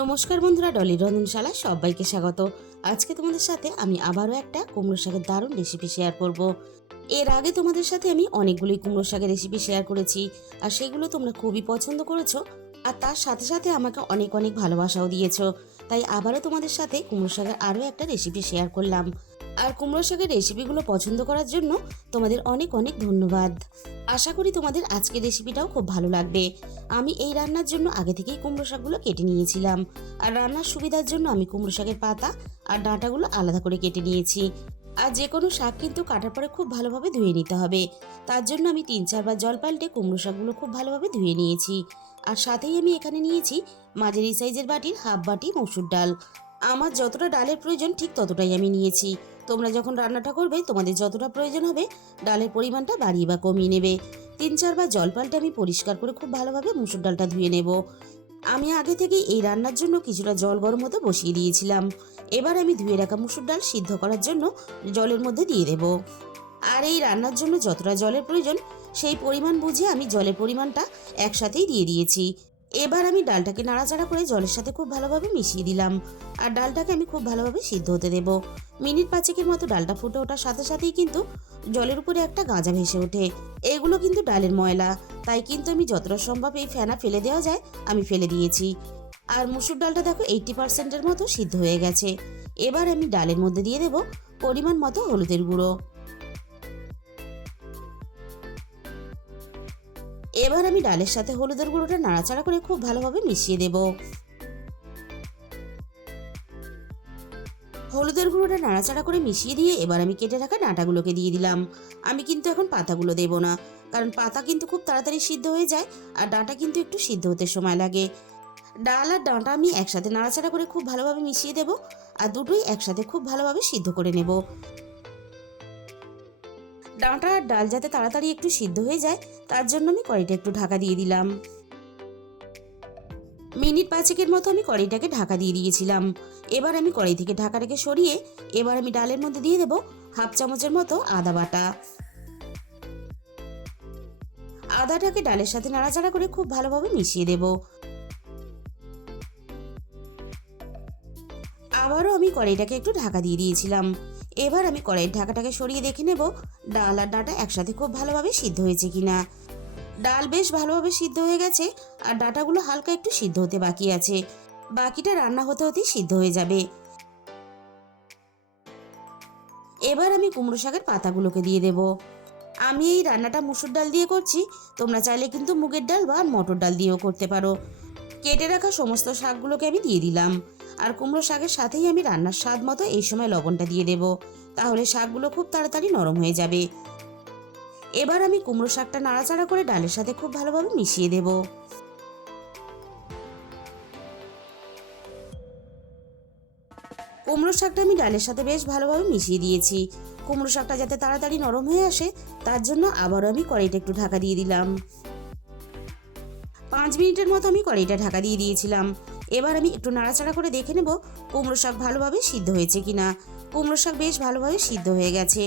নমস্কার বন্ধুরা, ডলি রন্ধনশালা সবাইকে স্বাগত। আজকে তোমাদের সাথে আমি আবারও একটা কুমড়ো শাকের দারুণ রেসিপি শেয়ার করব। এর আগে তোমাদের সাথে আমি অনেকগুলোই কুমড়ো শাকের রেসিপি শেয়ার করেছি, আর সেগুলো তোমরা খুবই পছন্দ করেছো, আর তার সাথে সাথে আমাকে অনেক অনেক ভালোবাসাও দিয়েছো। তাই আবারও তোমাদের সাথে কুমড়ো শাকের আরও একটা রেসিপি শেয়ার করলাম। আর কুমড়ো শাকের রেসিপিগুলো পছন্দ করার জন্য তোমাদের অনেক অনেক ধন্যবাদ। আশা করি তোমাদের আজকের রেসিপিটাও খুব ভালো লাগবে। আমি এই রান্নার জন্য আগে থেকেই কুমড়ো শাকগুলো কেটে নিয়েছিলাম, আর রান্নার সুবিধার জন্য আমি কুমড়ো শাকের পাতা আর ডাঁটাগুলো আলাদা করে কেটে নিয়েছি। আর যে কোনো শাক কিন্তু কাটার পরে খুব ভালোভাবে ধুয়ে নিতে হবে। তার জন্য আমি 3-4 বার জল পাল্টে কুমড়ো শাকগুলো খুব ভালোভাবে ধুয়ে নিয়েছি। আর সাথেই আমি এখানে নিয়েছি মাঝারি সাইজের বাটির হাফ বাটি মসুর ডাল। আমার যতটা ডালের প্রয়োজন ঠিক ততটাই আমি নিয়েছি। তোমরা যখন রান্নাটা করবে তোমাদের যতটা প্রয়োজন হবে ডালের পরিমাণটা বাড়িয়ে বা কমিয়ে নেবে। 3-4 বার জল পাল্টে আমি পরিষ্কার করে খুব ভালোভাবে মসুর ডালটা ধুয়ে নেব। আমি আগে থেকে এই রান্নার জন্য কিছুটা জল গরম হতে বসিয়ে দিয়েছিলাম। এবার আমি ধুয়ে রাখা মসুর ডাল সিদ্ধ করার জন্য জলের মধ্যে দিয়ে দেব। আর এই রান্নার জন্য যতটা জলের প্রয়োজন সেই পরিমাণ বুঝে আমি জলের পরিমাণটা একসাথেই দিয়ে দিয়েছি। এবার আমি ডালটাকে নাড়াচাড়া করে জলের সাথে খুব ভালোভাবে মিশিয়ে দিলাম, আর ডালটাকে আমি খুব ভালোভাবে সিদ্ধ হতে দেব। মিনিট 5-এর মতো ডালটা ফুটে ওঠার সাথে সাথেই কিন্তু জলের উপরে একটা গাঁজা ভেসে ওঠে। এগুলো কিন্তু ডালের ময়লা, তাই কিন্তু আমি যতটা সম্ভব এই ফেনা ফেলে দেওয়া যায় আমি ফেলে দিয়েছি। আর মুসুর ডালটা দেখো 80%-এর মতো সিদ্ধ হয়ে গেছে। এবার আমি ডালের মধ্যে দিয়ে দেব পরিমাণ মতো হলুদের গুঁড়ো। এবার আমি ডালের সাথে হলুদের গুঁড়োটা নাড়াচাড়া করে খুব ভালোভাবে মিশিয়ে দেব। হলুদের গুঁড়োটা নাড়াচাড়া করে মিশিয়ে দিয়ে এবার আমি কেটে রাখা ডাঁটাগুলোকে দিয়ে দিলাম। আমি কিন্তু এখন পাতাগুলো দেব না, কারণ পাতা কিন্তু খুব তাড়াতাড়ি সিদ্ধ হয়ে যায়, আর ডাঁটা কিন্তু একটু সিদ্ধ হতে সময় লাগে। ডাল আর ডাঁটা আমি একসাথে নাড়াচাড়া করে খুব ভালোভাবে মিশিয়ে দেব, আর দুটোই একসাথে খুব ভালোভাবে সিদ্ধ করে নেব। ডাঁটা আর ডাল যাতে তাড়াতাড়ি একটু সিদ্ধ হয়ে যায় তার জন্য আমি কড়াইটা একটু ঢাকা দিয়ে দিলাম। মিনিট 5-এর মতো আমি কড়াইটাকে ঢাকা দিয়ে দিয়েছিলাম। এবার আমি কড়াই থেকে ঢাকাটাকে সরিয়ে এবার আমি ডালের মধ্যে দিয়ে দেব হাফ চামচের মতো আদা বাটা। আদাটাকে ডালের সাথে নাড়াচাড়া করে খুব ভালোভাবে মিশিয়ে দেব। আবারও আমি কড়াইটাকে একটু ঢাকা দিয়ে দিয়েছিলাম। এবার আমি কড়াইয়ের ঢাকাটাকে সরিয়ে দেখে নেব ডাল আর ডাঁটা একসাথে খুব ভালোভাবে সিদ্ধ হয়েছে কিনা। ডাল বেশ ভালোভাবে সিদ্ধ হয়ে গেছে, আর ডাঁটাগুলো হালকা একটু সিদ্ধ হতে বাকি আছে। বাকিটা রান্না হতে হতেই সিদ্ধ হয়ে যাবে। এবার আমি কুমড়ো শাকের পাতাগুলোকে দিয়ে দেব। আমি এই রান্নাটা মুসুর ডাল দিয়ে করছি, তোমরা চাইলে কিন্তু মুগের ডাল বা মটর ডাল দিয়েও করতে পারো। কেটে রাখা সমস্ত শাকগুলোকে আমি দিয়ে দিলাম, আর কুমড়ো শাকের সাথেই আমি রান্নার স্বাদ মতো এই সময় লবণটা দিয়ে দেব, তাহলে শাকগুলো খুব তাড়াতাড়ি নরম হয়ে যাবে। এবার আমি কুমড়ো শাকটা নাড়াচাড়া করে ডালের সাথে খুব ভালোভাবে মিশিয়ে দেব। কুমড়ো শাকটা আমি ডালের সাথে বেশ ভালোভাবে মিশিয়ে দিয়েছি। কুমড়ো শাকটা যাতে তাড়াতাড়ি নরম হয়ে আসে তার জন্য আবারও আমি কড়াইটা একটু ঢাকা দিয়ে দিলাম। 5 মিনিটের মতো আমি কড়াইটা ঢাকা দিয়ে দিয়েছিলাম। এবার আমি একটু নাড়াচাড়া করে দেখে নেব কুমড়ো শাক ভালোভাবে সিদ্ধ হয়েছে কিনা। কুমড়ো শাক বেশ ভালোভাবে সিদ্ধ হয়ে গেছে।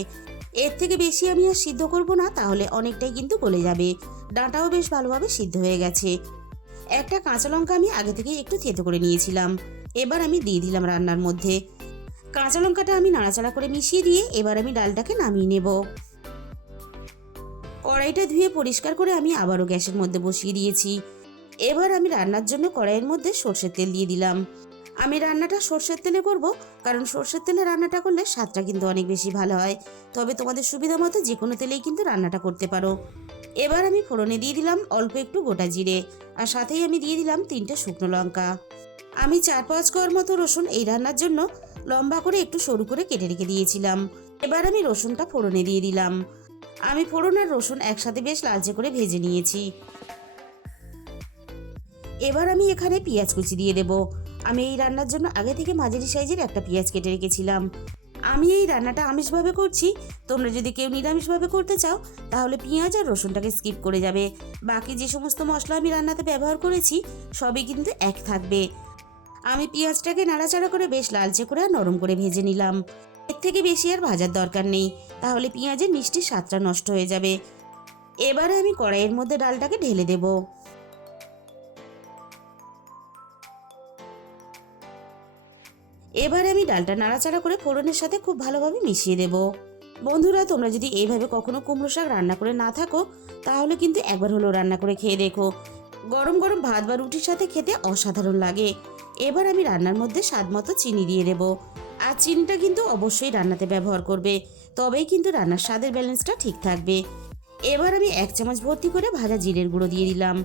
এর থেকে বেশি আমি আর সিদ্ধ করব না, তাহলে অনেকটাই কিন্তু গলে যাবে। ডাঁটাও বেশ ভালোভাবে সিদ্ধ হয়ে গেছে। একটা কাঁচা লঙ্কা আমি আগে থেকেই একটু থেতো করে নিয়েছিলাম। এবার আমি দিয়ে দিলাম রান্নার মধ্যে। কাঁচা লঙ্কাটা আমি নাড়াচাড়া করে মিশিয়ে দিয়ে এবার আমি ডালটাকে নামিয়ে নেব। কড়াইটা ধুয়ে পরিষ্কার করে আমি আবারও গ্যাসের মধ্যে বসিয়ে দিয়েছি। এবার আমি রান্নার জন্য কড়াইয়ের মধ্যে সর্ষের তেল দিয়ে দিলাম। আমি রান্নাটা সর্ষের তেলে করব, কারণ সর্ষের তেলে রান্নাটা করলে স্বাদটা কিন্তু অনেক বেশি ভালো হয়। তবে তোমাদের সুবিধা মতো যে কোনো তেলেই কিন্তু রান্নাটা করতে পারো। এবার আমি ফোড়নে দিয়ে দিলাম অল্প একটু গোটা জিরে, আর সাথেই আমি দিয়ে দিলাম 3টে শুকনো লঙ্কা। আমি 4-5 কোয়ার মতো রসুন এই রান্নার জন্য লম্বা করে একটু সরু করে কেটে রেখে দিয়েছিলাম। এবার আমি রসুনটা ফোড়নে দিয়ে দিলাম। আমি ফোড়ন আর রসুন একসাথে বেশ লালচে করে ভেজে নিয়েছি। এবার আমি এখানে পেঁয়াজ কুচি দিয়ে দেব। আমি এই রান্নার জন্য আগে থেকে মাঝারি সাইজের একটা পেঁয়াজ কেটে রেখেছিলাম। আমি এই রান্নাটা আমিষভাবে করছি, তোমরা যদি কেউ নিরামিষভাবে করতে চাও তাহলে পেঁয়াজ আর রসুনটাকে স্কিপ করে যাবে। বাকি যে সমস্ত মশলা আমি রান্নাতে ব্যবহার করেছি সবই কিন্তু এক থাকবে। আমি পেঁয়াজটাকে নাড়াচাড়া করে বেশ লালচে করে আর নরম করে ভেজে নিলাম। এর থেকে বেশি আর ভাজার দরকার নেই, তাহলে পেঁয়াজের মিষ্টি স্বাদটা নষ্ট হয়ে যাবে। এবারে আমি কড়াইয়ের মধ্যে ডালটাকে ঢেলে দেব। এবার আমি ডালটা নাড়াচাড়া করে ফোড়নের সাথে খুব ভালোভাবে মিশিয়ে দেব। বন্ধুরা, তোমরা যদি এইভাবে কখনো কুমড়ো শাক রান্না করে না থাকো তাহলে কিন্তু একবার হলেও রান্না করে খেয়ে দেখো। গরম গরম ভাত বা রুটির সাথে খেতে অসাধারণ লাগে। এবার আমি রান্নার মধ্যে স্বাদ মতো চিনি দিয়ে দেব। আর চিনিটা কিন্তু অবশ্যই রান্নাতে ব্যবহার করবে, তবেই কিন্তু রান্নার স্বাদের ব্যালেন্সটা ঠিক থাকবে। এবার আমি 1 চামচ ভর্তি করে ভাজা জিরের গুঁড়ো দিয়ে দিলাম।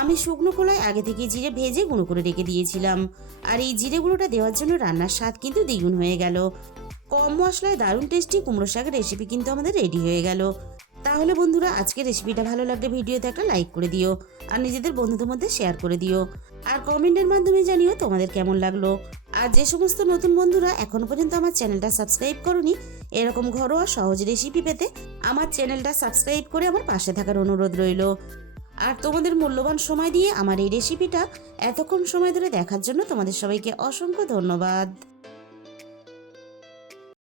আমি শুকনো কড়ায় আগে থেকে জিরে ভেজে গুঁড়ো করে রেখে দিয়েছিলাম। আর এই জিরে গুঁড়োটা দেওয়ার জন্য রান্নার স্বাদ কিন্তু দ্বিগুণ হয়ে গেল। কম মশলায় দারুণ টেস্টি কুমড়ো শাকের রেসিপি কিন্তু আমাদের রেডি হয়ে গেল। তাহলে বন্ধুরা, আজকের রেসিপিটা ভালো লাগলে ভিডিওতে একটা লাইক করে দিও আর নিজেদের বন্ধুদের মধ্যে শেয়ার করে দিও। আর কমেন্টের মাধ্যমে জানিও তোমাদের কেমন লাগলো। আর যে সমস্ত নতুন বন্ধুরা এখনো পর্যন্ত আমার চ্যানেলটা সাবস্ক্রাইব করনি, এরকম ঘরোয়া সহজ রেসিপি পেতে আমার চ্যানেলটা সাবস্ক্রাইব করে আমার পাশে থাকার অনুরোধ রইল। আর তোমাদের মূল্যবান সময় দিয়ে আমার এই রেসিপিটা এতক্ষণ সময় ধরে দেখার জন্য তোমাদের সবাইকে অসংখ্য ধন্যবাদ।